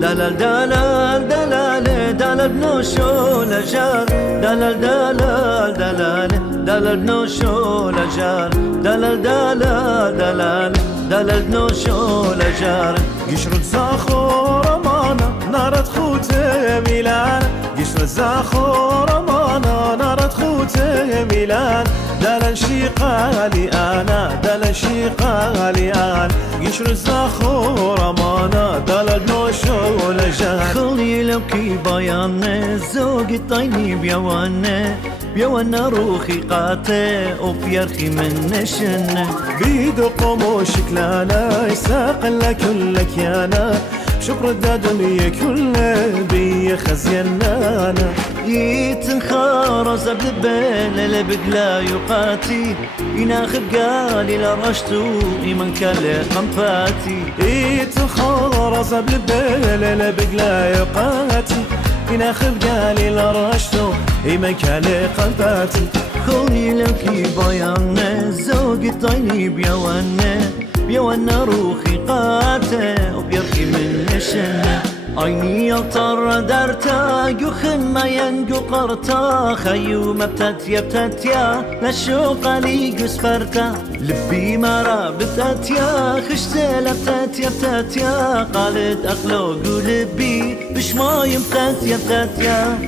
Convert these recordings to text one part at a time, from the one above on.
دلال دلال دلال دلال بنوشو لجار دلال دلال دلال دلال بنوشو لجار دلال دلال دلال دلال بنوشو لجار قشر الزاخور امانه نارت خوت ميلان قشر الزاخور امانه نارت خوت ميلان دلال شيقالي انا دلال شيقالي انا قشر الزاخور امانه دلال نوشو لجان خلي لو كي بايانه زوج طيني بيوانا روخي قاته وبيرخي من نشنه بيدو قموش كلانا يساق لك يانا شبر الدنيا كله بي خزينانا يتنخارز بلبل لبقلا يقاتي يناخب قالي لرشتو إيمان كالي قنباتي يتنخارز بلبل لبقلا يقاتي يناخب قالي لرشتو إيمان كالي قنباتي خوني لوكي بايانه زوج طيني بيوانا روخي قاته وبيرخي من نشنه عيني يطر درتا يخن ما ينقو قرتا خيو بتتيا لشوق لي قسفرتا لبي مرا بتتيا خشتلا بتتيا قالت أخلوق لبي بشماي بتتيا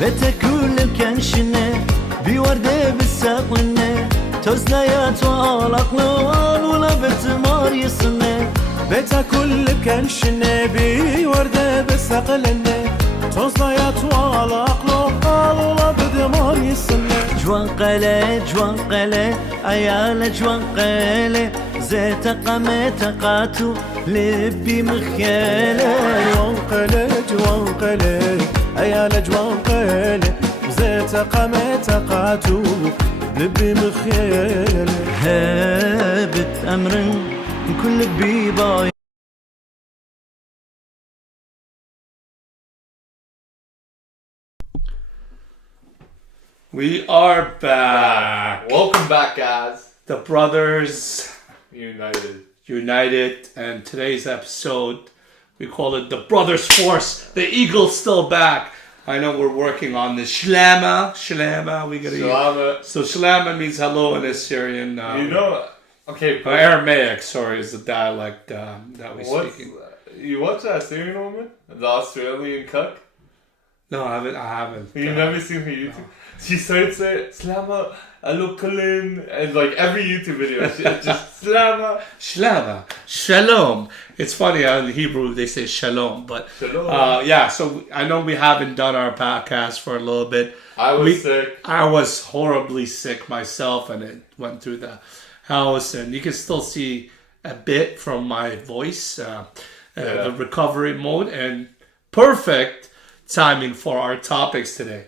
بتكل كنشنه بوردة بالساقنه تزنيات وعلقلوان ولا بتمار يسنه بيتا كل كنشنه بوردة بالساقنه تزنيات وعلقلوان ولا بدمار يسنه جوان قلة عيال جوان قلة زيت قمت قاتو لبي مخيلة جوان قلة عيال جوان قلة زيت قمت قاتو لبي مخيلة هابت أمر كل بيباي. We are back. Welcome back, guys. The brothers United. and today's episode, we call it the Brothers Force. The Eagle's still back. I know we're working on this. Shlama, we gotta Shalama. use. So shlama means hello in Assyrian. Okay. Aramaic, sorry, is the dialect that we speak. You watch that Assyrian woman? The Australian cook? No, I haven't. You've never seen her YouTube? No. She starts saying, Slama, Alukalin, and like every YouTube video, she just Slama. Shalom. It's funny, in Hebrew they say shalom, but Shalom. yeah, so I know we haven't done our podcast for a little bit. I was sick. I was horribly sick myself, and it went through the house, and you can still see a bit from my voice, the recovery mode, and perfect timing for our topics today.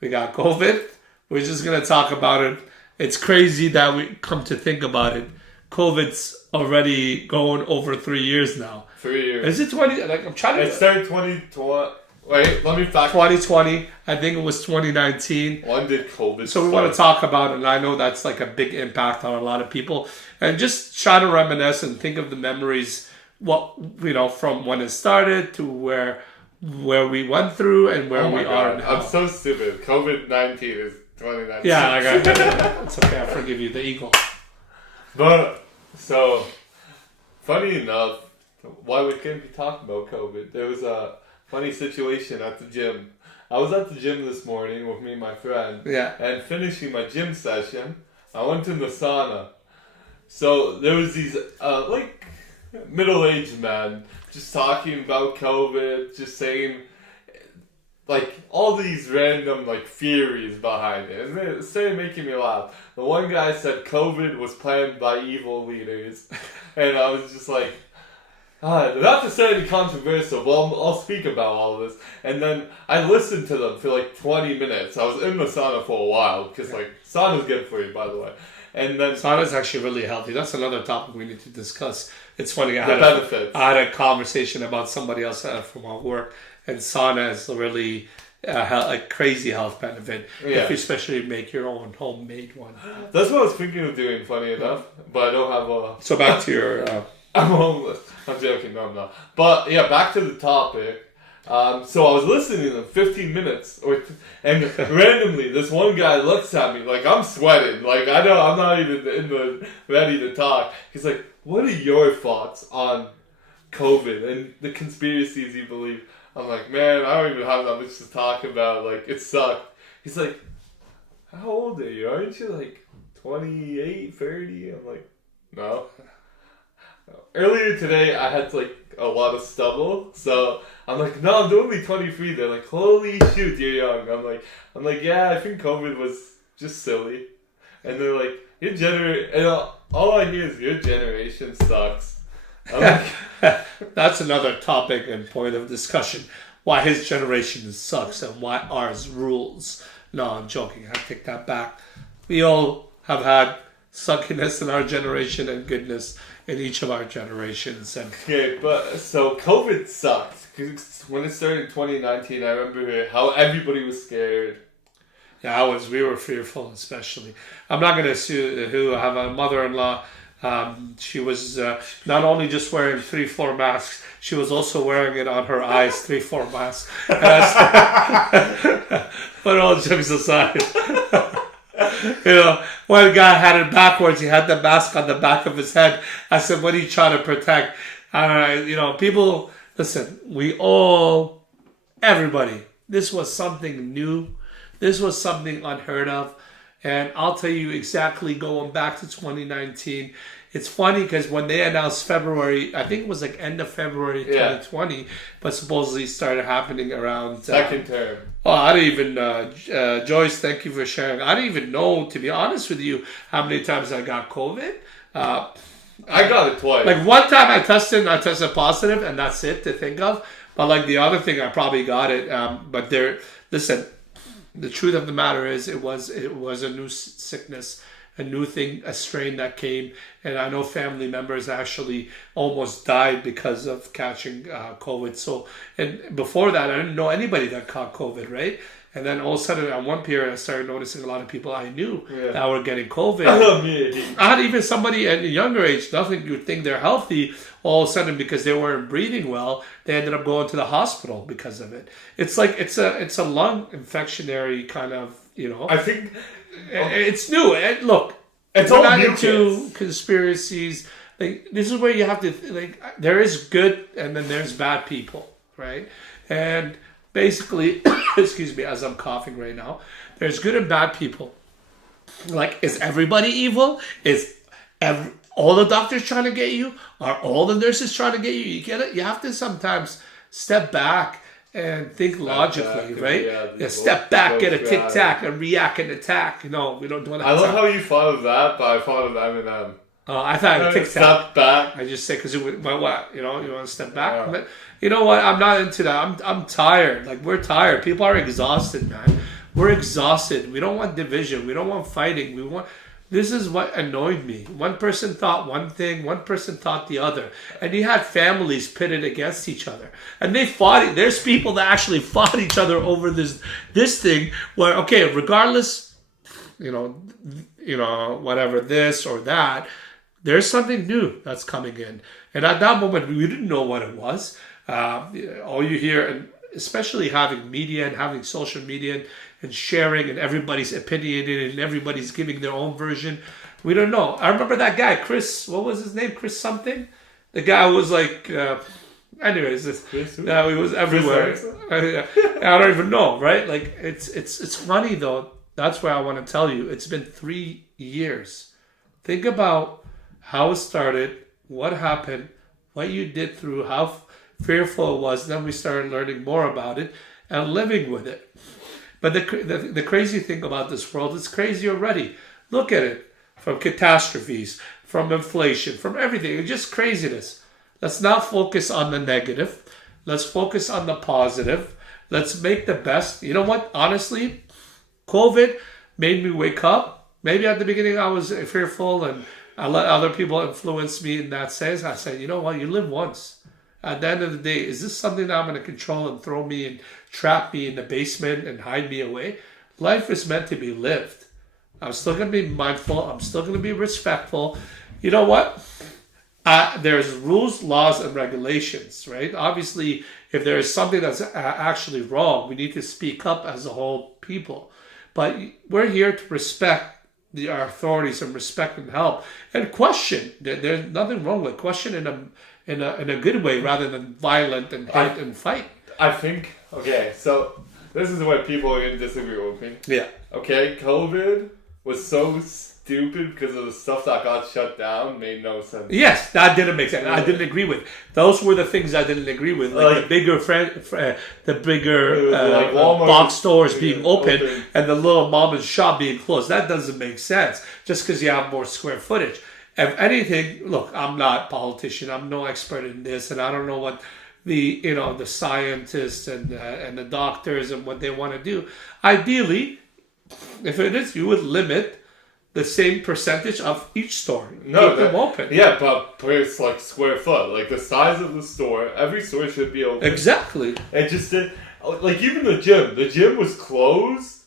We got COVID. We're just going to talk about it. It's crazy that we come to think about it. COVID's already going over 3 years now. 3 years. Is it 20? Like, I'm trying to... It started 2020. Wait, let me fact. 2020. I think it was 2019. When did COVID So we want to talk about it, and I know that's like a big impact on a lot of people. And just try to reminisce and think of the memories, from when it started to where we went through and where we are now. I'm so stupid. COVID-19 is 2019. Yeah, it's okay. I forgive you. The Eagle. But, so, funny enough, why we couldn't be talking about COVID, there was a funny situation at the gym. I was at the gym this morning with me and my friend. Yeah. And finishing my gym session, I went in the sauna. So, there was these, middle-aged men just talking about COVID, just saying, all these random, theories behind it. And it started making me laugh. The one guy said COVID was planned by evil leaders. And I was just like, not to say anything controversial, but I'll speak about all of this. And then I listened to them for 20 minutes. I was in the sauna for a while, because sauna's good for you, by the way. And then sauna's actually really healthy. That's another topic we need to discuss. It's funny. I had a conversation about somebody else from our work, and sauna is really a crazy health benefit if you especially make your own homemade one. That's what I was thinking of doing. Funny enough, but I don't have a. So back to your I'm homeless. I'm joking. No, I'm not. But yeah, back to the topic. So I was listening to them 15 minutes, and randomly this one guy looks at me like I'm sweating, like I know I'm not even ready to talk. He's like, "What are your thoughts on COVID and the conspiracies you believe?" I'm like, "Man, I don't even have that much to talk about. Like, it sucked." He's like, "How old are you? Aren't you like 28, 30?" I'm like, "No." Earlier today, I had like a lot of stubble, so I'm like, "No, I'm only 23." They're like, "Holy shoot, you're young." I'm like, "Yeah, I think COVID was just silly," and they're like, "Your and all I hear is your generation sucks." I'm like, That's another topic and point of discussion. Why his generation sucks and why ours rules. No, I'm joking. I take that back. We all have had suckiness in our generation and goodness in each of our generations. And okay, but so COVID sucked. 'Cause when it started in 2019, I remember how everybody was scared. yeah, we were fearful, especially. I'm not going to sue who have a mother-in-law. She was not only just wearing 3-4 masks, she was also wearing it on her eyes, 3-4 masks. But all jokes aside, one guy had it backwards. He had the mask on the back of his head. I said, "What are you trying to protect?" People, listen, everybody, this was something new. This was something unheard of. And I'll tell you exactly, going back to 2019, it's funny because when they announced February, I think it was like end of February 2020, but supposedly it started happening around... Second term. Oh, I don't even... Joyce, thank you for sharing. I don't even know, to be honest with you, how many times I got COVID. I got it twice. Like one time I tested positive, and that's it to think of. But like the other thing, I probably got it. But listen, the truth of the matter is it was a new sickness, a new thing, a strain that came. And I know family members actually almost died because of catching COVID. So, and before that, I didn't know anybody that caught COVID, right? And then all of a sudden, on one period, I started noticing a lot of people I knew that were getting COVID. I had even somebody at a younger age, nothing you would think they're healthy, all of a sudden because they weren't breathing well, they ended up going to the hospital because of it. It's like it's a lung infectionary kind of, I think it's new. And look, it's we're all not new into conspiracies. Like, this is where you have to there is good and then there's bad people, right? And basically, excuse me, as I'm coughing right now, there's good and bad people. Like, is everybody evil? Is all the doctors trying to get you? Are all the nurses trying to get you? You get it? You have to sometimes step back and think logically, right? Step back, get a tic-tac, and react and attack. No, we don't do that. I love how you thought of that, but I thought of Eminem. I thought of tic-tac. Step back. I just say, because you want to step back from it. You know what? I'm not into that. I'm tired. Like, we're tired. People are exhausted, man. We're exhausted. We don't want division. We don't want fighting. This is what annoyed me. One person thought one thing, one person thought the other. And you had families pitted against each other. And they fought. There's people that actually fought each other over this thing where, okay, regardless, whatever, this or that, there's something new that's coming in. And at that moment, we didn't know what it was. All you hear, and especially having media and having social media and sharing, and everybody's opinionated and everybody's giving their own version. We don't know. I remember that guy, Chris, what was his name? Chris something? The guy was like, anyways, he was everywhere. I don't even know, right? Like, it's funny though. That's why I want to tell you, it's been 3 years. Think about how it started, what happened, what you did through, how fearful it was. Then we started learning more about it and living with it. But the crazy thing about this world, it's crazy already. Look at it. From catastrophes, from inflation, from everything. It's just craziness. Let's not focus on the negative. Let's focus on the positive. Let's make the best. You know what? Honestly, COVID made me wake up. Maybe at the beginning I was fearful and I let other people influence me in that sense. I said, you know what? You live once. At the end of the day, is this something that I'm going to control and throw me and trap me in the basement and hide me away? Life is meant to be lived. I'm still going to be mindful. I'm still going to be respectful. You know what? there's rules, laws, and regulations, right? Obviously, if there is something that's actually wrong, we need to speak up as a whole people. But we're here to respect our authorities and respect and help and question. There's nothing wrong with question in a good way rather than violent and hit and fight. I think, okay, so this is where people are going to disagree with me. Yeah. Okay, COVID was so stupid because of the stuff that got shut down, made no sense. Yes, that didn't make sense. I didn't agree with. Those were the things I didn't agree with, like the bigger like Walmart box stores being open open. and the little mom and shop being closed. That doesn't make sense just because you have more square footage. If anything, look, I'm not a politician. I'm no expert in this, and I don't know what the scientists and the doctors and what they want to do. Ideally, if it is, you would limit the same percentage of each store. No, Keep them open. Yeah, but it's like square foot. Like the size of the store, every store should be open. Exactly. It just did. Like even the gym. The gym was closed,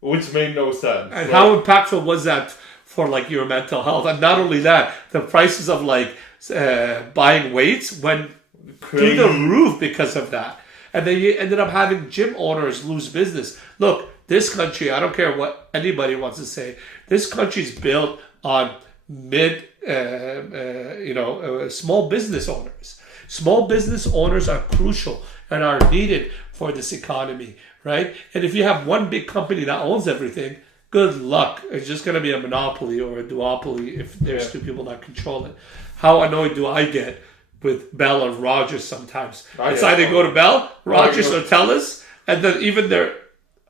which made no sense. And how impactful was that for like your mental health? And not only that, the prices of like buying weights went through the roof because of that. And then you ended up having gym owners lose business. Look, this country, I don't care what anybody wants to say, this country's built on small business owners. Small business owners are crucial and are needed for this economy, right? And if you have one big company that owns everything, good luck. It's just going to be a monopoly or a duopoly if there's two people that control it. How annoyed do I get with Bell and Rogers sometimes? It's either go to Bell, Rogers, or TELUS, and then even their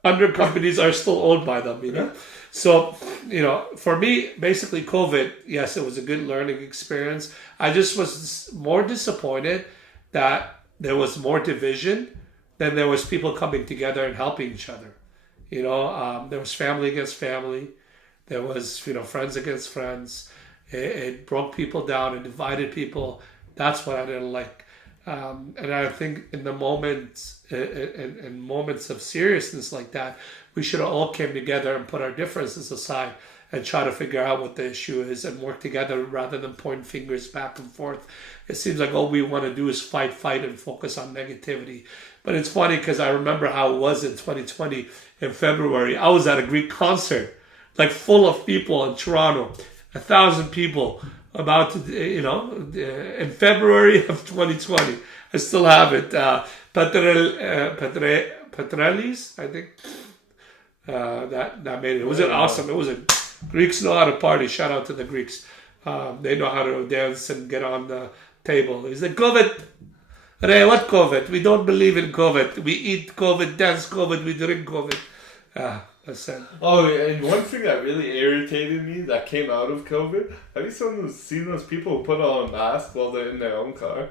under companies are still owned by them, So, for me, basically COVID, yes, it was a good learning experience. I just was more disappointed that there was more division than there was people coming together and helping each other. There was family against family. There was, friends against friends. It broke people down and divided people. That's what I didn't like. And I think in the moments of seriousness like that, we should have all came together and put our differences aside and try to figure out what the issue is and work together rather than point fingers back and forth. It seems like all we want to do is fight, and focus on negativity. But it's funny because I remember how it was in 2020 in February. I was at a Greek concert, like full of people in Toronto, 1,000 people. About to, in February of 2020, I still have it. Petrellis, I think that made it. It was awesome. It was Greeks know how to party. Shout out to the Greeks. They know how to dance and get on the table. He's like, COVID. Hey, what COVID? We don't believe in COVID. We eat COVID, dance COVID, we drink COVID. Oh, and one thing that really irritated me that came out of COVID, have you seen those people who put on a mask while they're in their own car?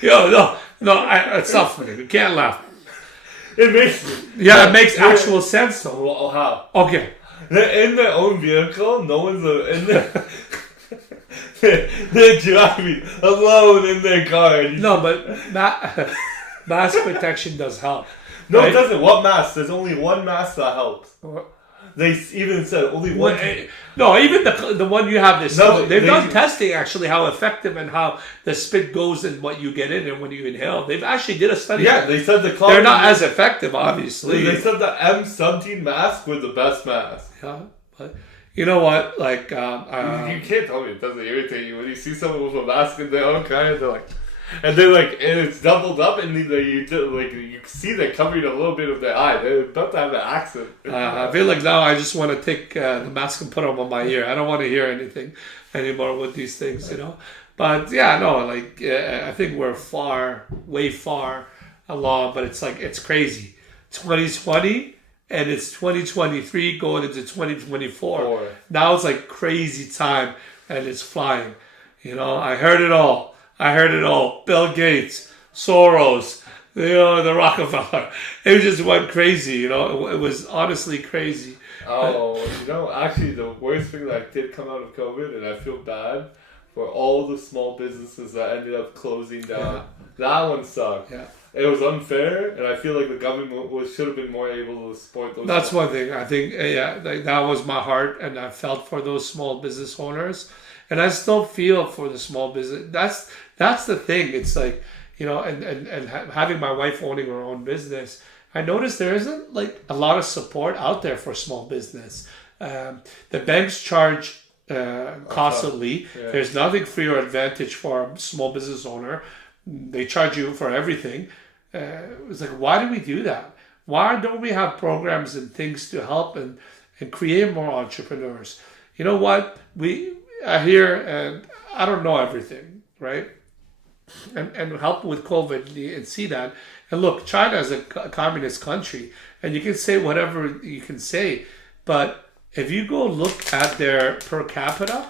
No, it's not funny. You can't laugh. It makes actual sense though. Well, how? Okay. They're in their own vehicle, no one's in there. They're driving alone in their car. No, but mask protection does help. No, right? It doesn't. What mask? There's only one mask that helps. They even said only one. No, even the one you have this. No, they've done testing actually how effective and how the spit goes and what you get in and when you inhale. They've actually did a study. Yeah, they said they're not as effective, obviously. They said the M17 mask was the best mask. Yeah, but you know what? Like, you can't tell me it doesn't irritate you when you see someone with a mask in their own car and they're like. And it's doubled up, and you see they're covering a little bit of their eye. They're about to have an accent. I feel like now I just want to take the mask and put them on my ear. I don't want to hear anything anymore with these things, But yeah, no, I think we're way far along. But it's crazy. 2020 and it's 2023 going into 2024. Now it's like crazy time, and it's flying. I heard it all. Bill Gates, Soros, the Rockefeller. It just went crazy, It was honestly crazy. Oh, actually the worst thing that did come out of COVID, and I feel bad for all the small businesses that ended up closing down. That one sucked. Yeah. It was unfair, and I feel like the government should have been more able to support those. That's one thing. I think, that was my heart, and I felt for those small business owners, and I still feel for the small business. That's the thing. It's like, and having my wife owning her own business, I noticed there isn't like a lot of support out there for small business. The banks charge constantly. Yeah. There's nothing free or advantage for a small business owner. They charge you for everything. It's like, why do we do that? Why don't we have programs and things to help and create more entrepreneurs? You know what? I hear, and I don't know everything, right? And help with COVID and see that. And look, China is a communist country, and you can say whatever you can say, but if you go look at their per capita,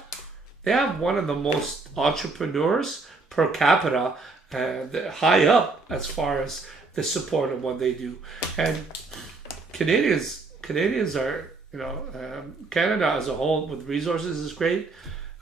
they have one of the most entrepreneurs per capita, high up as far as the support of what they do. And Canadians are, Canada as a whole with resources is great.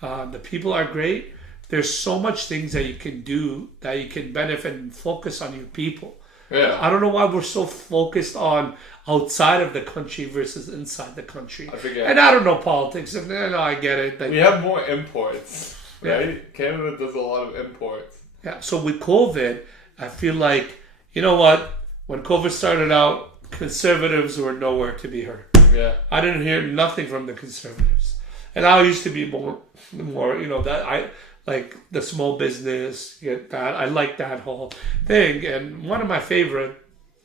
The people are great. There's so much things that you can do that you can benefit and focus on your people. Yeah. I don't know why we're so focused on outside of the country versus inside the country. I forget. And I don't know politics. And I get it. Like, We have more imports, right? Yeah. Canada does a lot of imports. yeah. So with COVID, I feel like, you know what? When COVID started out, conservatives were nowhere to be heard. Yeah. I didn't hear nothing from the conservatives. And I used to be more, that I like the small business, that I like that whole thing. And one of my favorite,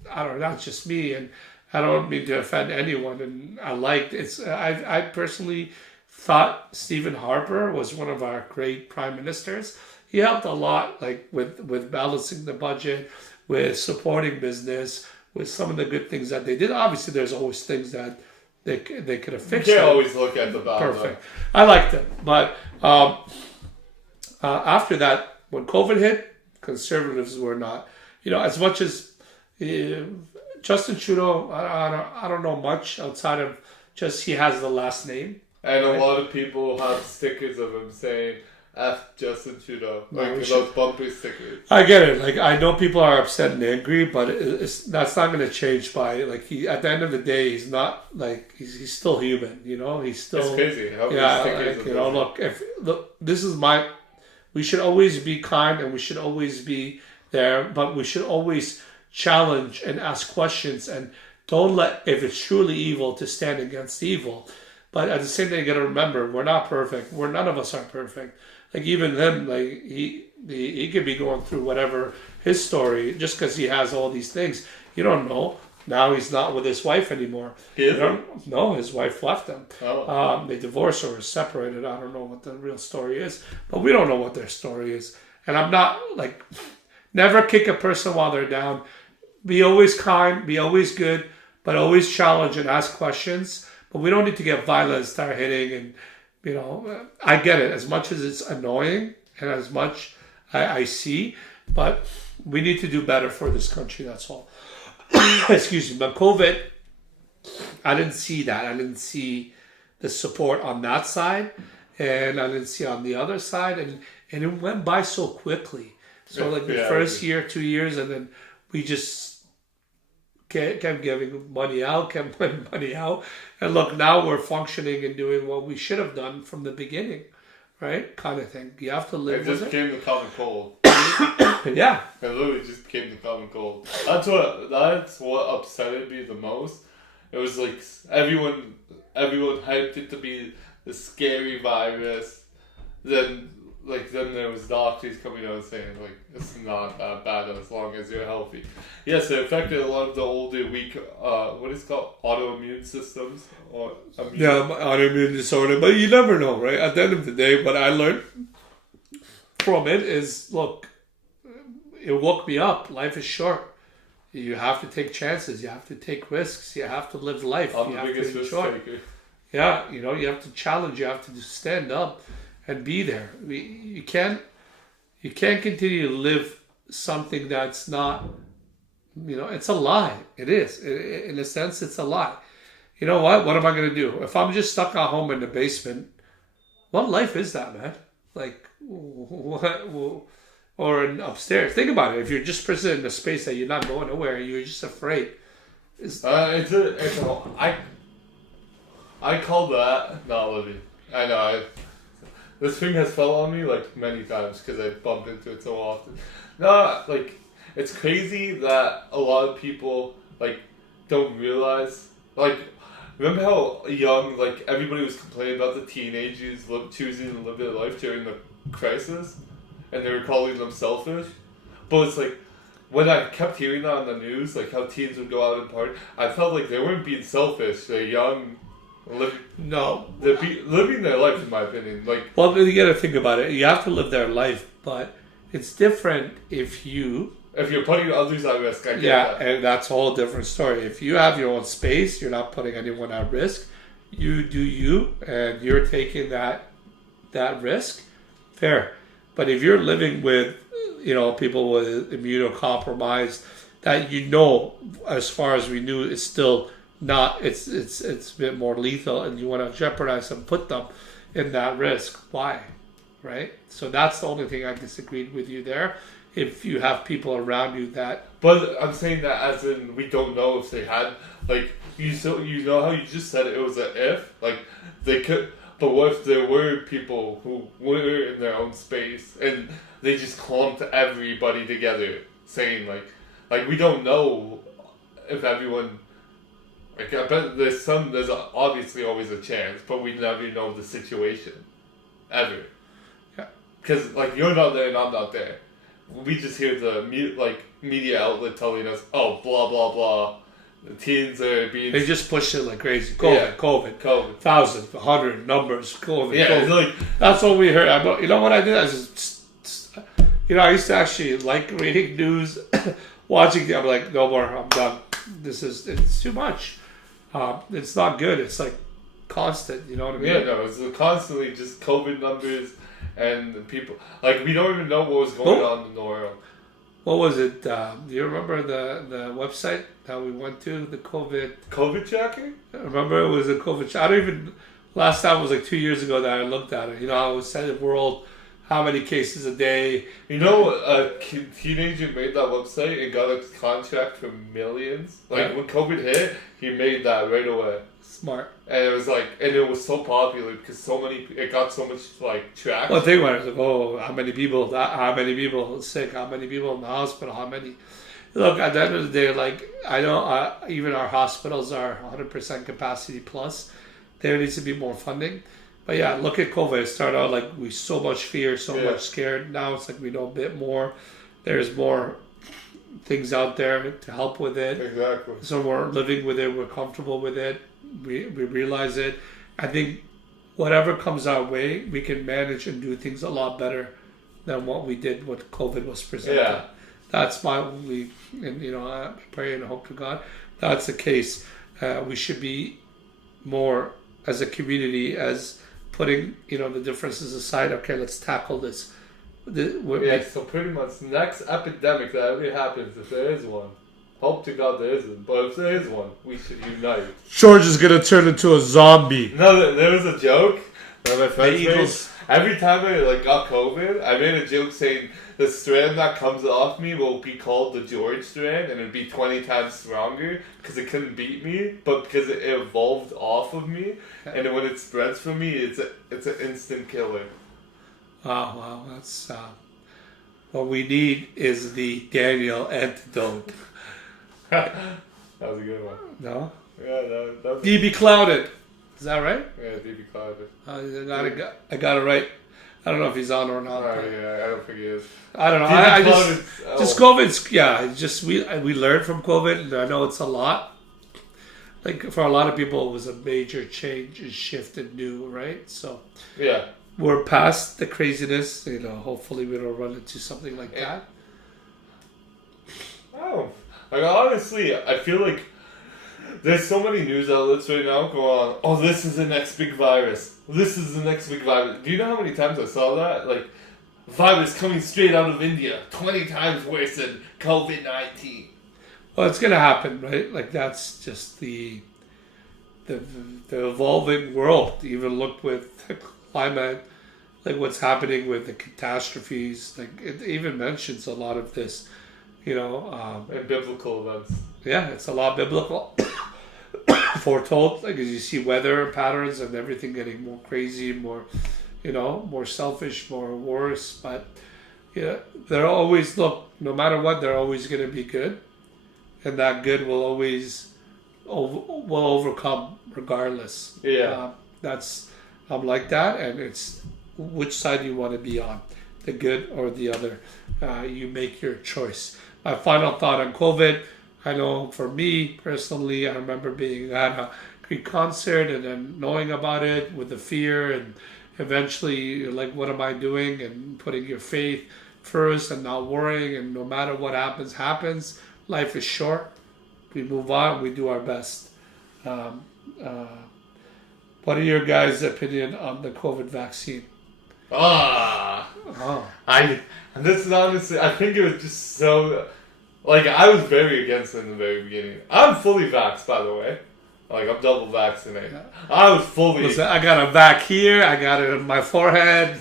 I don't know, that's just me, and I don't mean to offend anyone, and I personally thought Stephen Harper was one of our great prime ministers. He helped a lot, like with balancing the budget, with supporting business, with some of the good things that they did. Obviously, there's always things that they could have fixed. You can't that. always look at the bad. Perfect. I liked them, but after that, when COVID hit, conservatives were not. As much as Justin Trudeau, I don't know much outside of just he has the last name. And Right. a lot of people have stickers of him saying F Justin Trudeau. No, Like we those should- bumper stickers. I get it. Like, I know people are upset and angry, but that's not going to change by, like, at the end of the day, he's not, like, he's still human, He's still... It's crazy. How many Yeah, stickers like, of those? look, this is we should always be kind and we should always be there, but we should always challenge and ask questions, and don't let, if it's truly evil, to stand against evil. But at the same time, you got to remember, we're not perfect. None of us are perfect. Like, even him, like, he could be going through whatever his story, just because he has all these things. You don't know. Now he's not with his wife anymore. He isn't? No, his wife left him. Oh. They divorced or separated. I don't know what the real story is, but we don't know what their story is. And I'm not, like, never kick a person while they're down. Be always kind, be always good, but always challenge and ask questions. But we don't need to get violent and start hitting. And, I get it, as much as it's annoying and as much I see, but we need to do better for this country, that's all. Excuse me. But COVID, I didn't see that. I didn't see the support on that side, and I didn't see on the other side, and it went by so quickly. So like the Yeah, first year, 2 years, and then we just kept giving money out, kept putting money out, and look, now we're functioning and doing what we should have done from the beginning, right? Kind of thing. You have to It live just with became the common cold. it. Yeah. It literally just became the common cold. That's what upset me the most. It was like everyone hyped it to be the scary virus. Then there was doctors coming out saying like it's not that bad as long as you're healthy. Yes, it affected a lot of the older, weak, what is it called, autoimmune systems or Autoimmune disorder, but you never know, right? At the end of the day, what I learned from it is, look, it woke me up. Life is short. You have to take chances. You have to take risks. You have to live life. I'm You the have biggest to risk enjoy. taker. Yeah, you have to challenge. You have to just stand up and be there. You can't continue to live something that's not, it's a lie. It is. In a sense, it's a lie. You know what? What am I going to do? If I'm just stuck at home in the basement, what life is that, man? Like, what? Or upstairs. Think about it. If you're just present in a space that you're not going nowhere, you're just afraid. I call that not living. I know. This thing has fell on me like many times because I bump into it so often. No, like it's crazy that a lot of people like don't realize. Like, remember how young like everybody was complaining about the teenagers choosing to live their life during the crisis, and they were calling them selfish. But it's like when I kept hearing that on the news, like how teens would go out and party, I felt like they weren't being selfish. They're young. They're living their life, in my opinion. Like, well, you got to think about it. You have to live their life, but it's different if you're putting others at risk. I get that. And that's a whole different story. If you have your own space, you're not putting anyone at risk. You do you, and you're taking that risk. Fair, but if you're living with, people with immunocompromised, that as far as we knew, is still not, it's a bit more lethal, and you want to jeopardize them, put them in that risk. Why? Right? So that's the only thing I disagreed with you there. If you have people around you that... But I'm saying that as in, we don't know if they had, like, you know how you just said it was an if? Like, they could... But what if there were people who were in their own space, and they just clumped everybody together, saying, like we don't know if everyone... Like, I bet there's obviously always a chance, but we never know the situation. Ever. Yeah. Because, like, you're not there and I'm not there. We just hear the, media outlet telling us, oh, blah, blah, blah. The teens are being... They just push it like crazy. COVID. 1,000, 100, numbers, COVID. Yeah, COVID. Like... That's what we heard. You know what I did? I I used to actually like reading news, watching I'm like, no more, I'm done. It's too much. It's not good. It's like constant, you know what I mean? Yeah, no, it's constantly just COVID numbers and the people. Like, we don't even know what was going on in the world. What was it? Do you remember the website that we went to, the COVID tracker? Remember, it was a COVID tracker. Last time was like 2 years ago that I looked at it. I was saying the world, how many cases a day. A teenager made that website and got a contract for millions. Like, when COVID hit, he made that right away. Smart. And it was like, and it was so popular because it got so much like traction. Well, think about it. It's like, how many people sick, how many people in the hospital, how many. Look, at the end of the day, like, I know even our hospitals are 100% capacity plus. There needs to be more funding. But yeah, look at COVID. It started out like we so much fear, much scared. Now it's like we know a bit more. There's more things out there to help with it. Exactly. So we're living with it. We're comfortable with it. We realize it. I think whatever comes our way, we can manage and do things a lot better than what we did when COVID was presented. Yeah. That's my only, and I pray and hope to God that's the case. We should be more as a community, as putting the differences aside. Okay, let's tackle this. So pretty much next epidemic that ever happens, if there is one, hope to God there isn't, but if there is one, we should unite. George is gonna turn into a zombie. No, there was a joke that my friends made. Every time I got COVID, I made a joke saying the strand that comes off me will be called the George strand, and it'd be 20 times stronger because it couldn't beat me, but because it evolved off of me, and when it spreads from me, it's an instant killer. Wow, that's what we need is the Daniel antidote. That was a good one. No? Yeah, that was DB Clouded. Is that right? Yeah, DB Clouded. I got it right. I don't know if he's on or not. Yeah, I don't think he is. I don't know. Just COVID's we learned from COVID, and I know it's a lot. Like, for a lot of people, it was a major change and shift and new, right? So yeah, we're past the craziness. Hopefully we don't run into something like that. Oh, honestly, I feel like there's so many news outlets right now going on, oh, this is the next big virus. This is the next big virus. Do you know how many times I saw that? Like, virus coming straight out of India, 20 times worse than COVID-19. Well, it's going to happen, right? Like, that's just the evolving world. Even look with climate. like what's happening with the catastrophes. Like it even mentions a lot of this, And biblical events. yeah, it's a lot biblical. Foretold, like as you see weather patterns and everything getting more crazy, more, more selfish, more worse. But yeah, they're always no matter what, they're always going to be good, and that good will always will overcome regardless. Yeah. I'm like that, and it's which side you want to be on, the good or the other. You make your choice. My final thought on COVID. I know for me personally, I remember being at a Greek concert and then knowing about it with the fear, and eventually you're like, what am I doing? And putting your faith first and not worrying, and no matter what happens. Life is short. We move on. We do our best. What are your guys' opinion on the COVID vaccine? This is honestly, I think it was just so. Like, I was very against it in the very beginning. I'm fully vaxxed, by the way. Like, I'm double vaccinated. I was fully... Listen, I got a vac here, I got it on my forehead.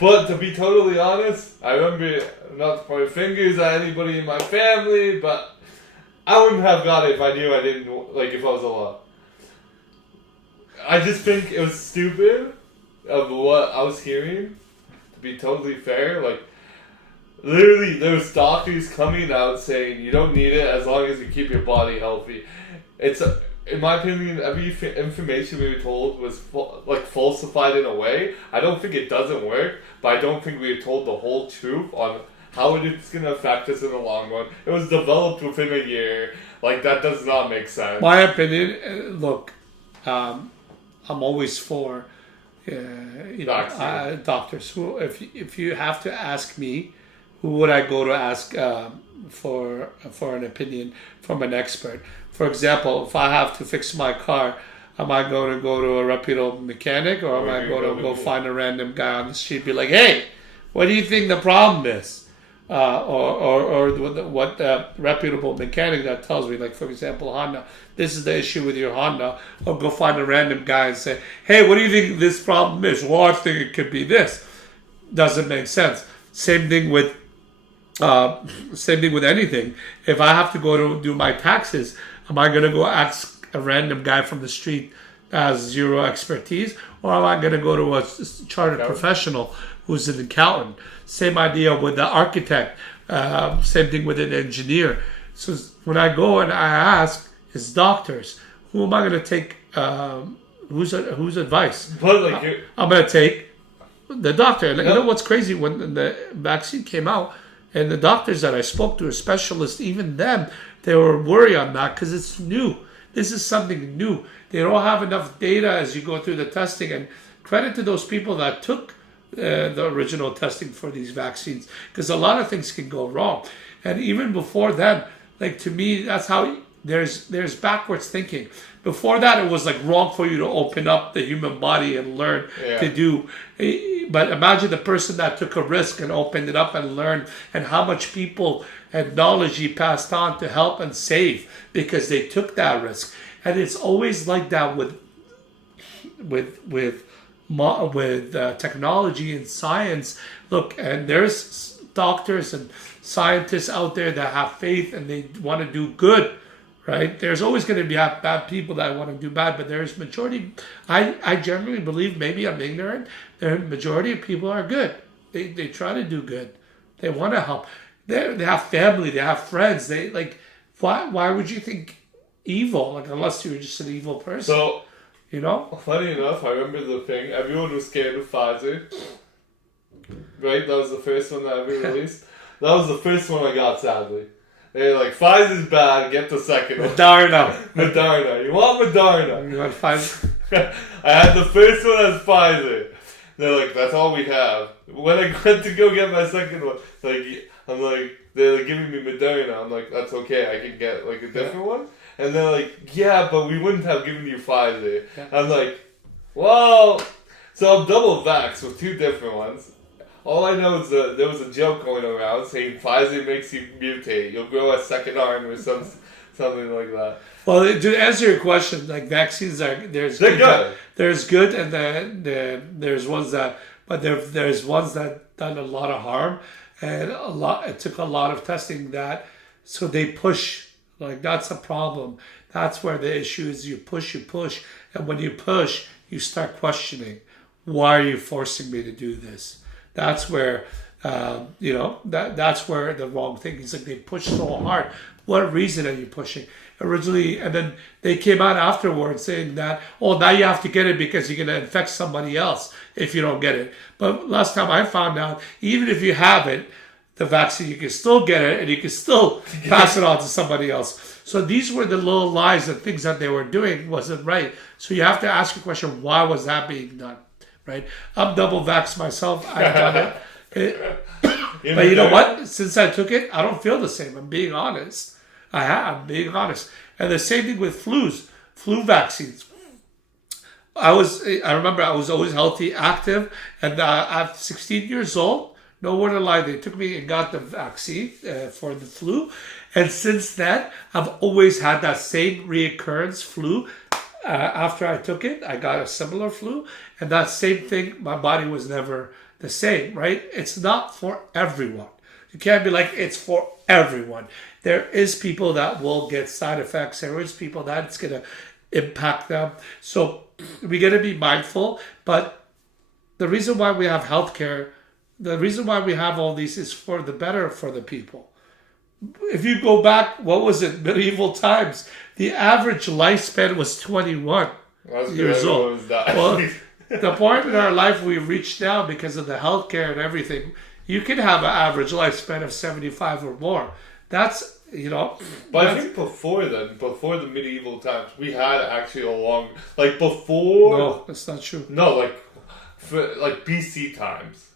But to be totally honest, I remember, not to point fingers at anybody in my family, but I wouldn't have got it if I knew I didn't, like, if I was alive. I just think it was stupid of what I was hearing, to be totally fair. Like, literally, there was doctors coming out saying you don't need it as long as you keep your body healthy. It's, in my opinion, every information we were told was falsified in a way. I don't think it doesn't work, but I don't think we were told the whole truth on how it's going to affect us in the long run. It was developed within a year. Like, that does not make sense. My opinion, look, I'm always for doctors. Who, if you have to ask me, who would I go to ask for an opinion from an expert? For example, if I have to fix my car, am I going to go to a reputable mechanic, or am I going to go find a random guy on the street and be like, hey, what do you think the problem is? Or what reputable mechanic that tells me, like, for example, Honda, this is the issue with your Honda. I'll go find a random guy and say, hey, what do you think this problem is? Well, I think it could be this. Doesn't make sense. Same thing with anything. If I have to go to do my taxes, am I going to go ask a random guy from the street that has zero expertise, or am I going to go to a chartered professional who's an accountant? Same idea with the architect. Same thing with an engineer. So when I go and I ask his doctors, who am I going to take? Whose advice? I'm going to take the doctor. And you know what's crazy? When the vaccine came out, and the doctors that I spoke to, a specialist, even them, they were worried on that because it's new. This is something new. They don't have enough data as you go through the testing. And credit to those people that took the original testing for these vaccines, because a lot of things can go wrong. And even before then, like, to me, that's how there's backwards thinking. Before that, it was like wrong for you to open up the human body and learn to do. But imagine the person that took a risk and opened it up and learned, and how much people and knowledge he passed on to help and save because they took that risk. And it's always like that with technology and science. Look, and there's doctors and scientists out there that have faith and they want to do good. Right? There's always going to be bad people that want to do bad, but there's majority. I generally believe, maybe I'm ignorant, the majority of people are good. They try to do good. They want to help. They have family. They have friends. They like. Why would you think evil? Like, unless you're just an evil person. So, funny enough, I remember the thing. Everyone was scared of Pfizer. Right? That was the first one that ever released. That was the first one I got, sadly. They're like, Pfizer's bad, get the second one. Moderna. You want Moderna? You want Pfizer? I had the first one as Pfizer. They're like, that's all we have. When I went to go get my second one, they're like giving me Moderna. I'm like, that's okay, I can get like a different one. And they're like, yeah, but we wouldn't have given you Pfizer. Yeah. I'm like, well, so I'm double vaxxed with two different ones. All I know is that there was a joke going around saying Pfizer makes you mutate. You'll grow a second arm or something like that. Well, to answer your question, like, vaccines there's good, and there's ones that but there's ones that done a lot of harm, and it took a lot of testing that, so they push, like that's a problem. That's where the issue is. You push, and when you push, you start questioning, why are you forcing me to do this? That's where, that's where the wrong thing is. Like they push so hard. What reason are you pushing? Originally, and then they came out afterwards saying that, oh, now you have to get it because you're going to infect somebody else if you don't get it. But last time I found out, even if you have it, the vaccine, you can still get it and you can still pass it on to somebody else. So these were the little lies and things that they were doing wasn't right. So you have to ask a question, why was that being done? Right? I'm double vaxxed myself. I've done it. But you know what? Since I took it, I don't feel the same. I'm being honest. I'm being honest. And the same thing with flu vaccines. I remember I was always healthy, active, and at 16 years old, no word of lie, they took me and got the vaccine for the flu. And since then, I've always had that same reoccurrence flu. After I took it, I got a similar flu. And that same thing, my body was never the same, right? It's not for everyone. You can't be like, it's for everyone. There is people that will get side effects. There is people that it's going to impact them. So we got to be mindful. But the reason why we have healthcare, the reason why we have all these is for the better for the people. If you go back, what was it, medieval times, the average lifespan was 21 years old. Well, the point in our life we've reached now because of the healthcare and everything, you can have an average lifespan of 75 or more. That's, But I think before the medieval times, we had actually a long, like before. No, that's not true. No, like BC times.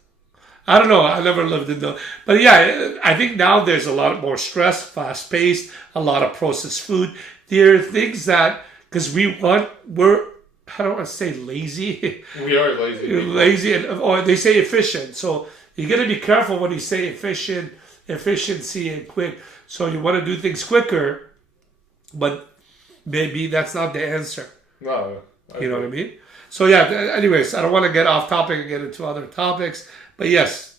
I don't know. I never lived in the... But yeah, I think now there's a lot more stress, fast-paced, a lot of processed food. There are things that... Because we're... How do I say lazy? We are lazy. Lazy, or they say efficient. So you got to be careful when you say efficiency and quick. So you want to do things quicker, but maybe that's not the answer. No. You know what I mean? So yeah, anyways, I don't want to get off topic and get into other topics. But yes,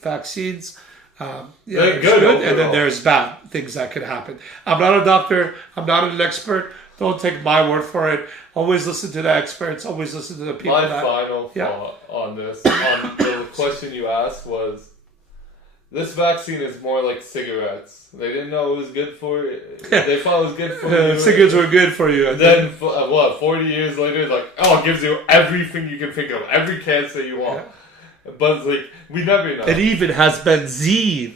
vaccines, they're good. And then there's bad things that could happen. I'm not a doctor. I'm not an expert. Don't take my word for it. Always listen to the experts. Always listen to the people. My final thought on this, on the question you asked was, this vaccine is more like cigarettes. They didn't know it was good for you. They thought it was good for you. Cigarettes were good for you. And then, 40 years later, it's like, it gives you everything you can think of. Every cancer you want. Yeah. But it's like, we never know. It even has benzene,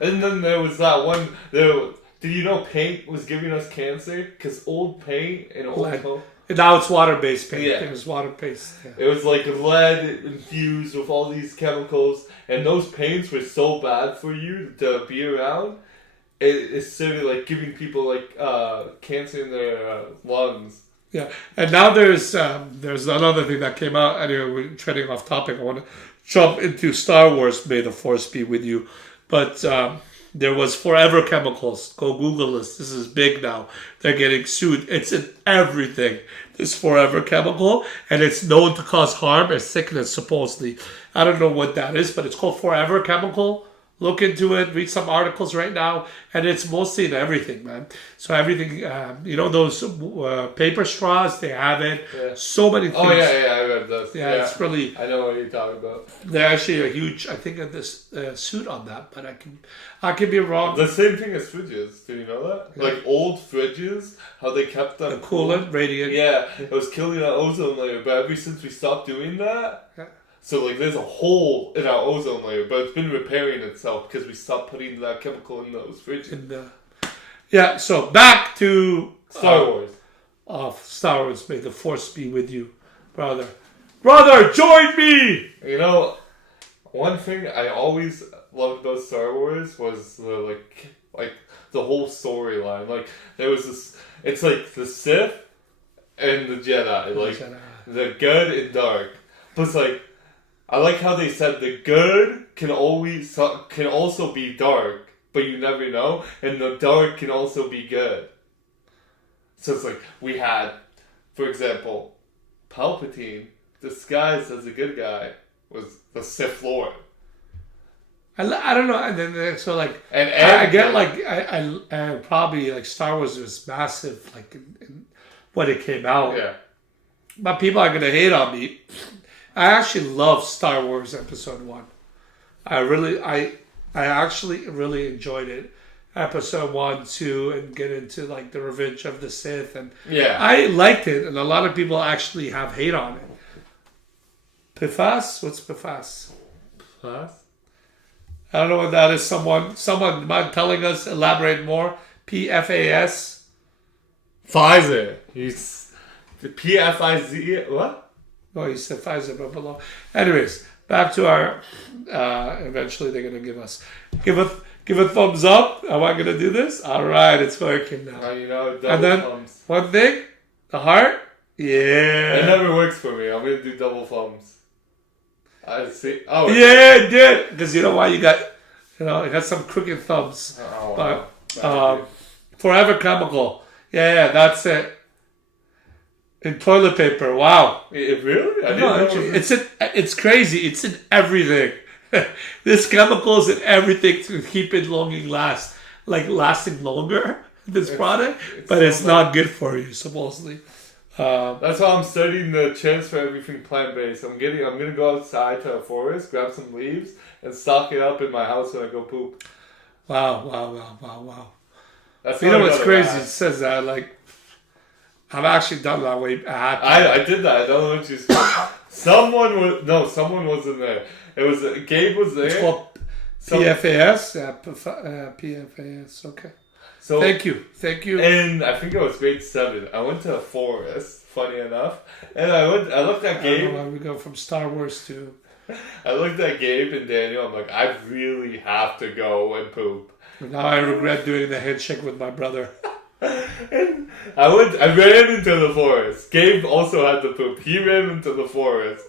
And then there was that one, did you know paint was giving us cancer? Because old paint and old... And now it's water-based paint. Yeah. It was water-based. Yeah. It was like lead infused with all these chemicals. And those paints were so bad for you to be around. It's sort of like giving people like cancer in their lungs. Yeah, and now there's another thing that came out. Anyway, we're treading off topic. I want to jump into Star Wars. May the Force be with you. But there was Forever Chemicals. Go Google this. This is big now. They're getting sued. It's in everything. This Forever Chemical, and it's known to cause harm and sickness, supposedly. I don't know what that is, but it's called Forever Chemical. Look into it, read some articles right now, and it's mostly in everything, man. So everything, those paper straws, they have it. Yeah. So many things. Oh, yeah, I read this. Yeah, it's really... I know what you're talking about. They're actually a huge, I think, this suit on that, but I can be wrong. The same thing as fridges. Did you know that? Yeah. Like old fridges, how they kept them... The coolant, radiant. Yeah, it was killing the ozone layer, but ever since we stopped doing that... Yeah. So, there's a hole in our ozone layer, but it's been repairing itself because we stopped putting that chemical in those fridges. Yeah, so back to... Star Wars. Star Wars, may the Force be with you, brother. Brother, join me! One thing I always loved about Star Wars was, the whole storyline. There was this... It's like the Sith and the Jedi. The good and dark. But it's I like how they said the good can also be dark, but you never know, and the dark can also be good. So it's we had, for example, Palpatine, disguised as a good guy was the Sith Lord. I don't know. And then so like And I get Anakin- like I probably like Star Wars was massive like when it came out. Yeah. But people are gonna hate on me. I actually love Star Wars Episode 1. I actually really enjoyed it. Episode 1, 2, and get into like the Revenge of the Sith, and Yeah. I liked it, and a lot of people actually have hate on it. PFAS? What's PFAS? Huh? I don't know what that is. Someone mind telling us, elaborate more. PFAS? Pfizer. He's the PFIZ. What? Oh, you said Pfizer, but below. Anyways, back to our. Eventually, they're gonna give a thumbs up. Am I gonna do this? All right, it's working now. Now you know. Double And then thumbs. one thing, the heart. It Yeah. never works for me. I'm gonna do double thumbs. I see. Oh. Yeah, it did. Because you know why you got, I got some crooked thumbs. Oh, But wow. Forever Chemical. Yeah, that's it. In toilet paper. Wow. Really? I didn't No, know actually, it was- it's crazy. It's in everything. This chemical is in everything to keep it lasting longer. This product, but it's so not good for you supposedly. That's why I'm studying the transfer everything plant based. I'm gonna go outside to a forest, grab some leaves, and stock it up in my house when I go poop. Wow. That's You how know I what's got crazy? It around. says that like I've actually done that way. I did that. I don't know what you said. Someone wasn't there. It was Gabe was there. It's called Some- PFAS. Yeah, PFAS. Okay. So Thank you. and I think it was grade 7. I went to a forest. Funny enough, and I looked at I don't know Gabe. why we go from Star Wars to. I looked at Gabe and Daniel. I'm like, I really have to go and poop. Now I regret doing the handshake with my brother. And I ran into the forest. Gabe also had to poop. He ran into the forest.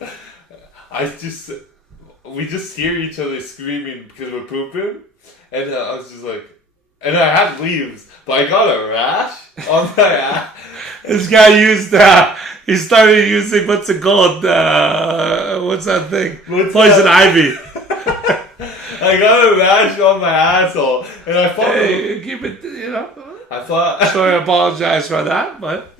We just hear each other screaming because we're pooping. And I was just like, and I had leaves, but I got a rash on my ass. This guy he started using, what's it called? What's that thing? What's Poison that? ivy. I got a rash on my asshole. And I thought, Hey, keep it, Sorry, I apologize for that, but.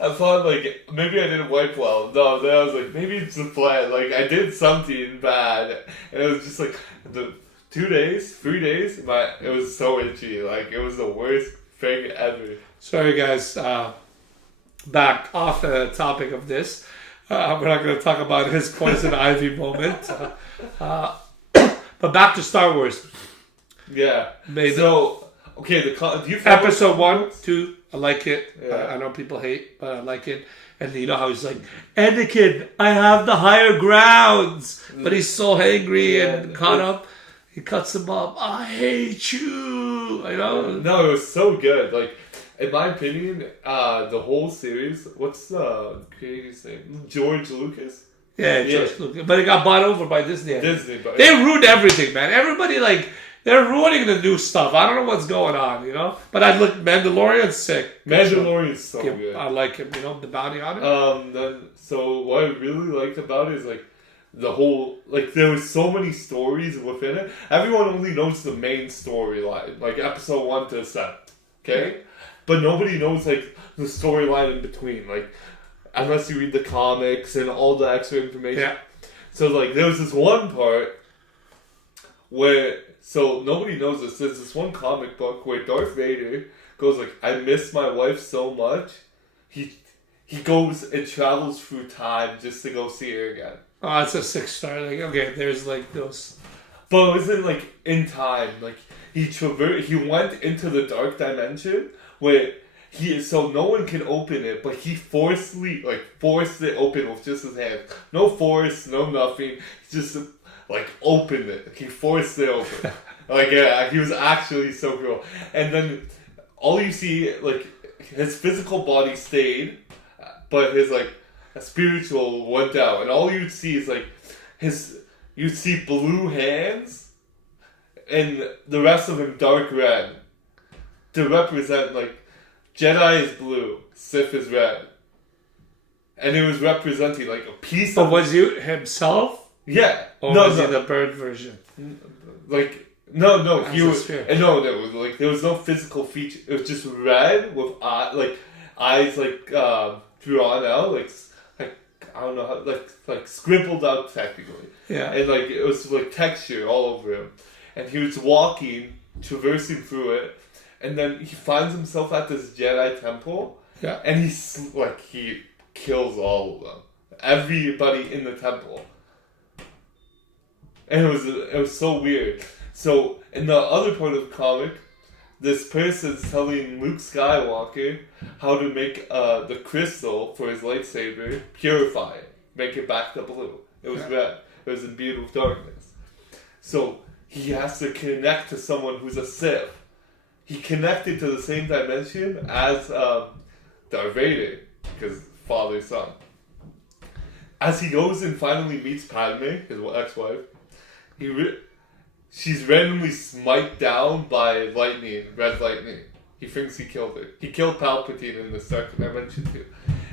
I thought like maybe I didn't wipe well. No, then I was like maybe it's the plant. Like I did something bad, and it was just like the 3 days, it was so itchy. Like it was the worst thing ever. Sorry, guys. Back off the topic of this. We're not going to talk about his poison ivy moment. But back to Star Wars. Yeah. Made So okay, do you follow- Episode 1, 2, I like it. Yeah. I know people hate, but I like it. And you know how he's like, Anakin, I have the higher grounds. But he's so angry and caught up. He cuts him up. I hate you. You know? No, it was so good. Like in my opinion, the whole series. What's the creator's name? George Lucas. Yeah, Yeah. George Lucas. But it got bought over by Disney. Disney, but They ruined everything, man. Everybody, they're ruining the new stuff. I don't know what's going on, But I look, Mandalorian's sick. Mandalorian's so Yeah, good. I like him, the bounty on it. So what I really liked about it is like the whole there was so many stories within it. Everyone only knows the main storyline, like episode 1 to 7. Okay? But nobody knows the storyline in between, unless you read the comics and all the extra information. Yeah. So there was this one part where nobody knows this. There's this one comic book where Darth Vader goes I miss my wife so much. He goes and travels through time just to go see her again. Oh, it's a 6-star. Okay, there's those. But it wasn't in time. He went into the dark dimension where no one can open it, but he forced it open with just his hand. No force, no nothing. He just opened it. He forced it open. He was actually so cool. And then all you see, his physical body stayed, but his spiritual went out, and all you'd see is you'd see blue hands, and the rest of him dark red, to represent Jedi is blue, Sith is red, and it was representing like a piece But of was he himself? yeah. Or no, was he no, the bird version? like no, As he a was sphere. no, there was like there was no physical feature. It was just red with eyes like drawn out like I don't know how like scribbled out technically. Yeah. And like it was like texture all over him, and he was walking, traversing through it, and then he finds himself at this Jedi temple, Yeah. and he kills all of them, everybody in the temple, and it was so weird. So in the other part of the comic, this person's telling Luke Skywalker how to make the crystal for his lightsaber, purify it, make it back to blue. It was red. It was imbued with darkness. So he has to connect to someone who's a Sith. He connected to the same dimension as Darth Vader, because father son. As he goes and finally meets Padme, his ex-wife, she's randomly smite down by lightning, red lightning. He thinks he killed her. He killed Palpatine in the second dimension too.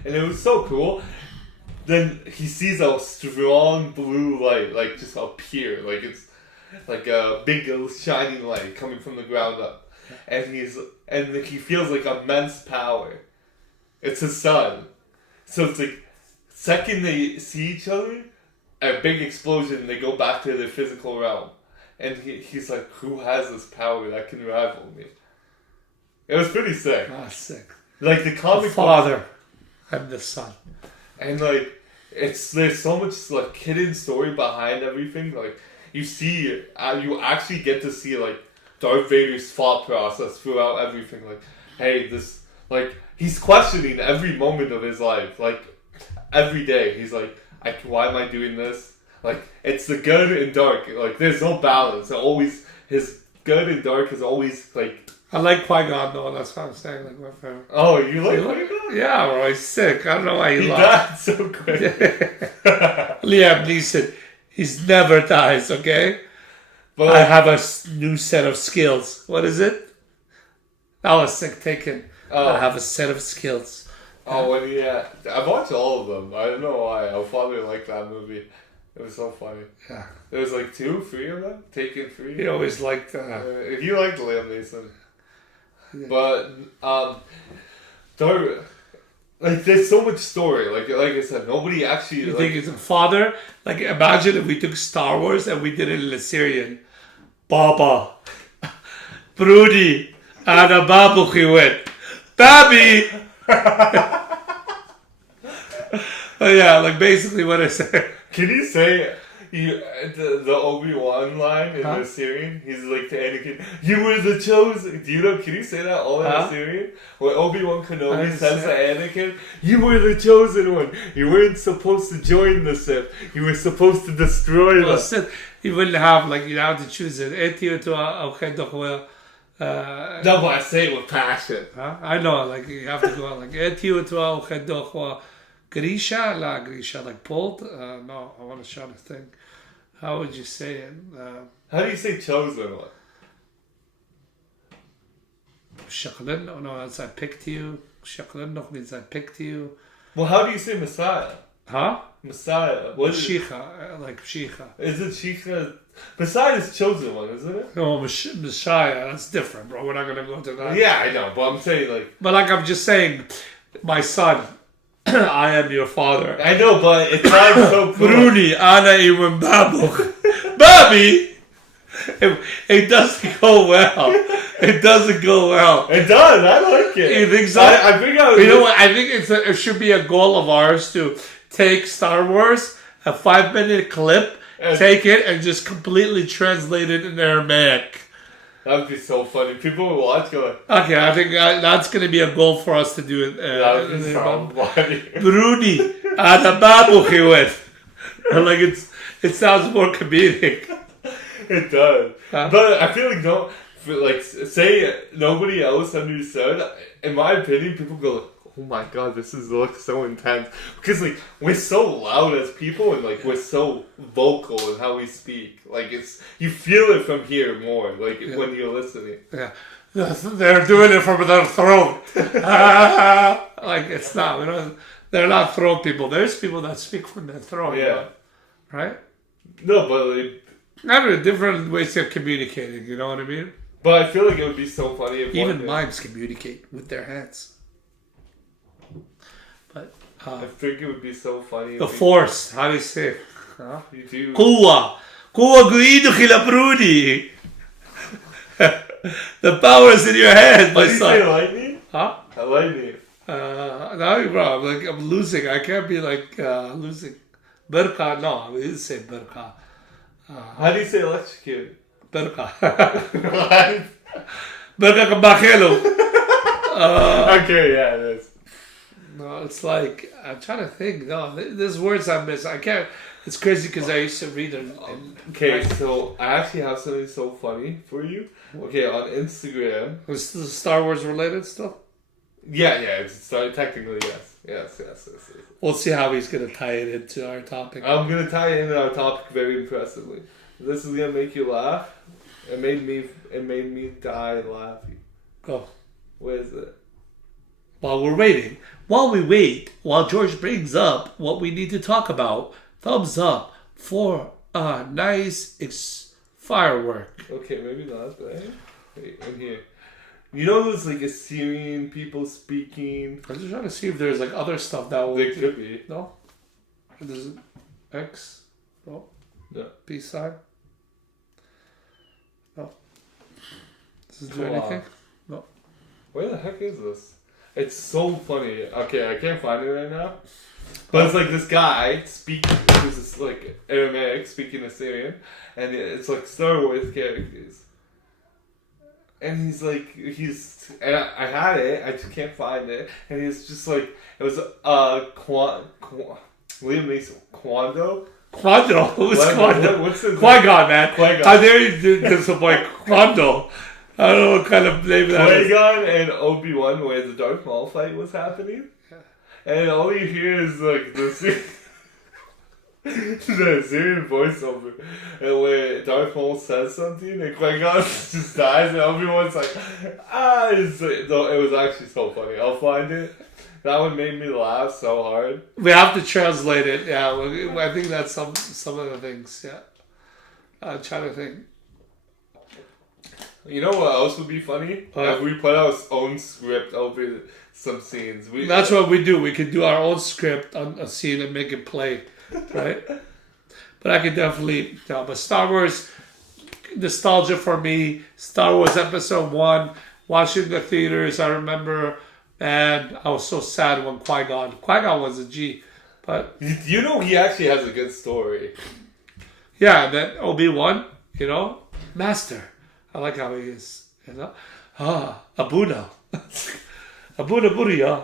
And it was so cool. Then he sees a strong blue light, like just appear. Like it's like a big shining light coming from the ground up. And he feels like immense power. It's his son. So it's like second they see each other, a big explosion, they go back to their physical realm. And he's like, who has this power that can rival me? It was pretty sick. Ah, sick. Like the comic Father and the son. and like there's so much like hidden story behind everything. Like you actually get to see like Darth Vader's thought process throughout everything. Like, hey, this like he's questioning every moment of his life. Like every day, he's like, why am I doing this? Like it's the good and dark. Like there's no balance. His good and dark is always like. I like Qui-Gon though, that's what I'm saying. Like my favorite. Oh, you like Qui-Gon? Yeah, bro, he's sick. I don't know why He lost. died so quick. Liam Neeson, he's never dies, okay? But I have a new set of skills. What is it? That was sick taken. Oh. I have a set of skills. Oh, I've watched all of them. I don't know why. I'll probably like that movie. It was so funny. Yeah. There was like 2, 3 of them. Taken 3. He always liked He liked Liam Neeson. But there's so much story. Like I said, nobody actually. you think he's a father? Like imagine if we took Star Wars and we did it in Assyrian. Baba. Brudi. Ana babuchiwet. Babi. Oh yeah, like basically what I said. Can you say the Obi-Wan line in the Assyrian? He's like to Anakin, "You were the chosen." Do you know? Can you say that all in Assyrian? When Obi-Wan Kenobi says to Anakin, "You were the chosen one. You weren't supposed to join the Sith. You were supposed to destroy them." Well, you wouldn't have like you have to choose it. No, but I say it with passion. I know, like you have to go like Grisha, la Grisha, like pulled. No, I want to show the thing. How would you say it? How do you say chosen one? Shaklin? No, that's I picked you. Shaklin no means I picked you. Well, how do you say Messiah? Huh? Messiah. What is it? Shicha, like Shicha. Is it Shikha? Messiah is chosen one, isn't it? No, Messiah, that's different, bro. We're not going to go to that. Yeah, I know, but I'm saying like... But like I'm just saying, my son, I am your father. I know, but it sounds so cool. Bruni, ana iwan babuch. Babi! It doesn't go well. It doesn't go well. It does, I like it. You think so? I think I was... You know what? I think it should be a goal of ours to take Star Wars, a 5-minute clip, take it, and just completely translate it in Aramaic. That would be so funny. People would watch going... Okay, I think that's going to be a goal for us to do it. That would be so funny. Bruni, ana babuchiwet. Like it sounds more comedic. It does. Huh? But I feel like, say nobody else understood. In my opinion, people go like, oh my god, this looks so intense. Because like, we're so loud as people and like, we're so vocal in how we speak. Like you feel it from here more, like when you're listening. Yeah. They're doing it from their throat. Like it's not. they're not throne people. There's people that speak from their throne. Yeah. Right? No, but like, I don't know, different ways of communicating, you know what I mean? but I feel like it would be so funny if one Even day- mimes communicate with their hands. But I think it would be so funny. the if force, how do you say it? Huh? you do. Kuwa. Kuwa guido khilapruni. The power is in your hand, my Did you say son. lightning? Huh? Lightning. No, bro, I'm losing. I can't be losing. Berka, no, we didn't say Berka. How do you say electrocuted? Berka. What? Berka kabakelo. Okay, yeah, it is. No, it's like, I'm trying to think. No, there's words I miss. I can't. It's crazy because I used to read them. Okay, so I actually have something so funny for you. Okay, on Instagram. Was this Star Wars related stuff? Yeah, it's technically yes. We'll see how he's going to tie it into our topic. I'm gonna tie it into our topic very impressively. This is gonna make you laugh. It made me die laughing. Go. Where is it? While we wait, while George brings up what we need to talk about, thumbs up for a nice firework. Okay, maybe not, but wait, in here. You know those like Assyrian people speaking? I'm just trying to see if there's like other stuff that will. They could be. No? There's an X? No? No. Peace sign? No. Does it do Come anything? on. No. Where the heck is this? It's so funny. Okay, I can't find it right now. But it's like this guy speaking, this is like Aramaic, speaking Assyrian, and it's like Star Wars characters. And he's like, and I had it, I just can't find it, and he's just like, it was, Liam Neeson, Quando? Quando? Who's Quando? What's his Qui-Gon, man. Qui-Gon. How dare you do this boy Quando? I don't know what kind of name that is. Qui-Gon and Obi-Wan where the Darth Maul fight was happening. And all you hear is like the Syrian voiceover, and where Darth Maul says something, and Qui-Gon just dies, and everyone's like, ah! It was actually so funny. I'll find it. That one made me laugh so hard. We have to translate it. Yeah, I think that's some of the things. Yeah, I'm trying to think. You know what else would be funny? What? If we put our own script over some scenes. That's what we do. We could do our own script on a scene and make it play, right? But I could definitely tell. But Star Wars, nostalgia for me. Star Wars Episode 1, watching the theaters, I remember, and I was so sad when Qui-Gon was a G. But You know he actually has a good story. yeah, that Obi-Wan, Master. I like how he is, Abuna. Abuna Buriya.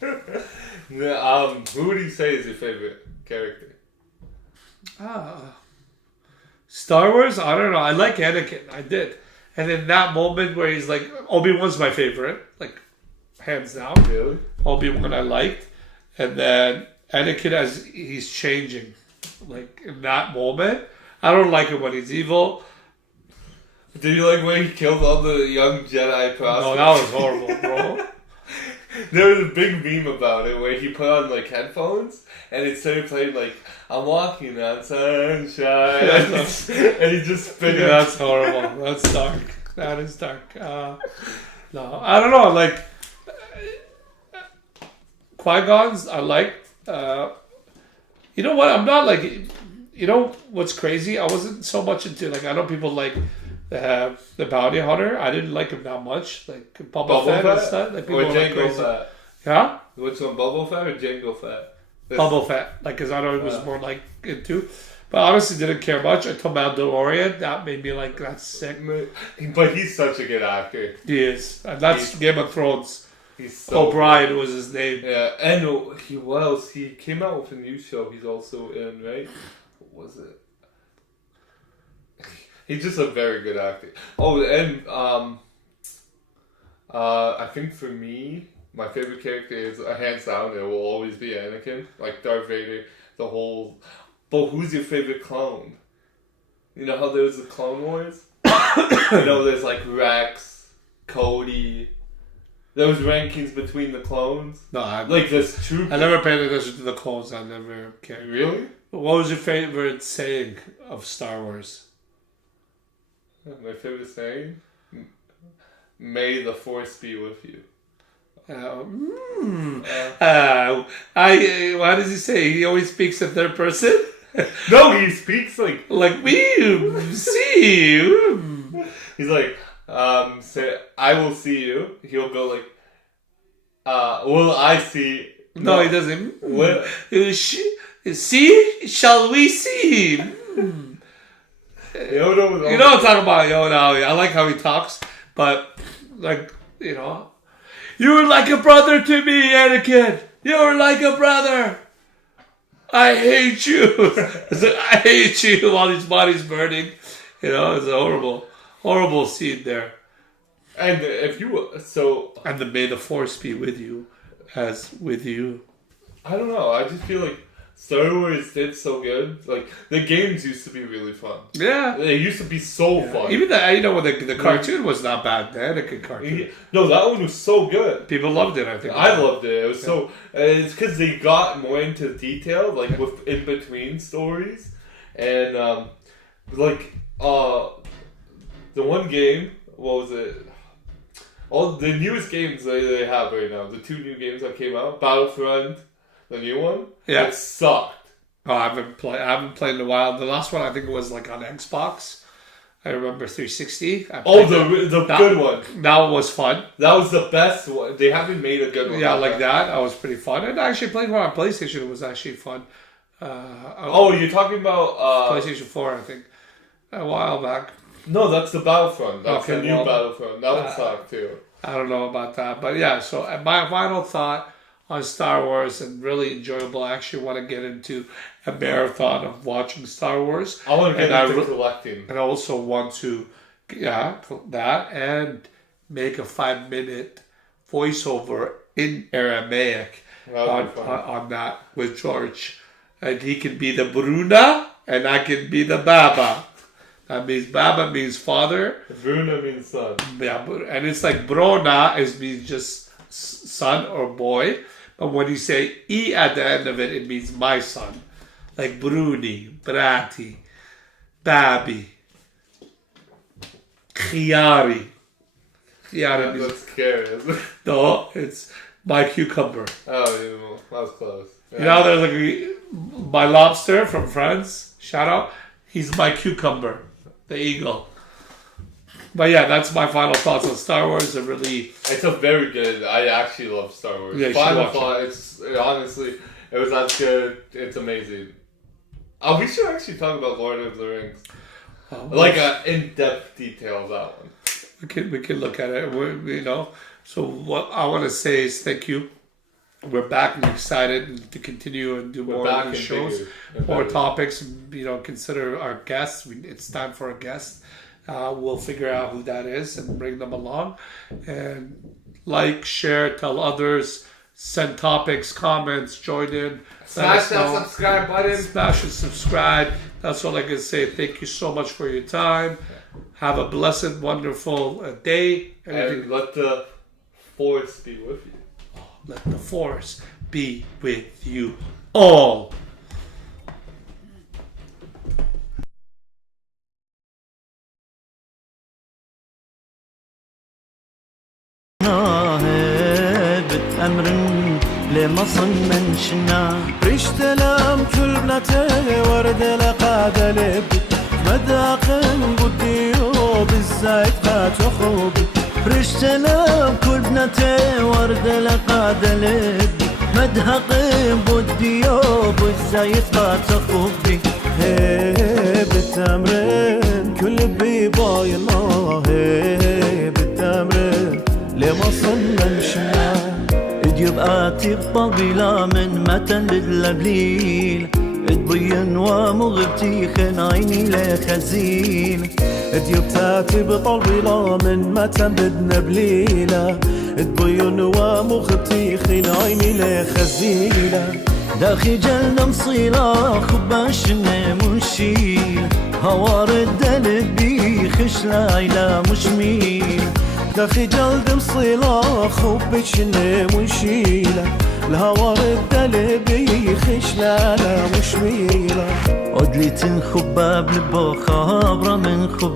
Who would you say is your favorite character? Star Wars? I don't know. I like Anakin. I did. And in that moment where he's like, Obi-Wan's my favorite, like, hands down. Really? Obi-Wan I liked. And then Anakin as he's changing. Like, in that moment. I don't like it when he's evil. Did you like when he killed all the young Jedi prospects? No, that was horrible, bro. There was a big meme about it where he put on like headphones and it started playing like I'm walking on sunshine and he just spit Yeah, it. that's horrible. That's dark. That is dark. No, I don't know. Like Qui-Gon's, I like. You know what? I'm not like. You know what's crazy? I wasn't so much into like. I know people like the Bounty Hunter. I didn't like him that much. Like Boba Fett and stuff. Like people Or were like Jango crazy. Fett? Yeah, Which one, Boba Fett or Jango Fett? Boba Fett. Like, cause I know it was more like into. But honestly, didn't care much until Mandalorian. That made me like, that's sick. But he's such a good actor. He is, and that's Game of Thrones. He's so O'Brien was his name. Yeah, and he came out with a new show he's also in, right? What was it? He's just a very good actor. Oh, and I think for me, my favorite character is hands down. It will always be Anakin, like Darth Vader. The whole. But who's your favorite clone? You know how there's the Clone Wars. There's like Rex, Cody. Those rankings between the clones. No, Like this true. I never paid attention to the clones. I never cared. Really? What was your favorite saying of Star Wars? My favorite saying? May the Force be with you. What does he say? He always speaks in third person? No, he speaks like we see you. he's like, say I will see you. He'll go like, will I see? No, he doesn't. What? See? Shall we see? Yoda was You know what I'm talking about, Yoda. I like how he talks, but like, you know, you were like a brother to me, Anakin. You were like a brother. I hate you. It's like, I hate you while his body's burning. You know, it's a horrible scene there. And if you And the may the force be with you, as with you. I don't know. I just feel like Star Wars did so good. Like the games used to be really fun. Yeah. They used to be so fun. Even the cartoon was not bad. The Anakin cartoon. No, that one was so good. People loved it, I think. I loved it. It was so. It's because they got more into detail, like with in between stories, and like the one game. What was it? All the newest games they have right now. The two new games that came out, Battlefront, the new one. Yeah. It sucked. Oh, I haven't played in a while. The last one I think was like on Xbox. I remember 360. Oh, the good one. That one was fun. That was the best one. They haven't made a good one. Yeah, like that. That was pretty fun. And actually playing one on PlayStation was actually fun. You're talking about PlayStation 4, I think, a while back. No, that's the Battlefront. That's Okay, the new well, Battlefront. That one sucked too. I don't know about that, but yeah. So my final thought on Star Wars, and really enjoyable. I actually want to get into a marathon of watching Star Wars. I want to get And into collecting. And I also want to, that and make a 5-minute voiceover in Aramaic on that with George. And he can be the Bruna, and I can be the Baba. That means Baba means father. Bruna means son. Yeah, and it's like Brona means just son or boy. But when you say E at the end of it, it means my son. Like Bruni, Brati, Babi, Chiari. Chiari means, That's scary, isn't it? no, it's my cucumber. Oh, that was close. Yeah. You know, there's like my lobster from France. Shout out. He's my cucumber, the eagle. But yeah, that's my final thoughts on Star Wars. It's a very good. I actually love Star Wars. Yeah, you should Final watch thought. It's honestly, it was that good. It's amazing. We should actually talk about Lord of the Rings, like an in-depth detail of that one. We can look at it. So what I want to say is thank you. We're back and excited to continue and do more of these shows, more topics. Consider our guests. It's time for a guest. We'll figure out who that is and bring them along. And like, share, tell others, send topics, comments, join in. Smash that subscribe button. Smash and subscribe. That's all I can say. Thank you so much for your time. Have a blessed, wonderful day. And let the Force be with you. Let the Force be with you all. بتأمر لما صننشنا ريشت لام كل بنته ورد لقاد لبي مداقم بديو بالزايد قات خوبي فرشتنا كل بنتي ورد لقاد لبي مدهق بالديوب والزايد قات خوبي بالتمرين كل بيباي الله بالتمرين لما صننشنا ديوب آتي بطبيلة من متن باللبليل تبين ومغبتي خن عيني لخزيل ديوب تاتي بطبيلة من متن بدنا بليلة تبين ومغبتي خن عيني لخزيلة داخي جلنا مصيلة خباش نمشيل هوار الدلب بيخش لايلة مش ميل داخي جلد مصيلة خبك شنم ونشيلة الهوا رد بيخش لا مش ميلة عدلي تنخب باب لبو خابرة من خب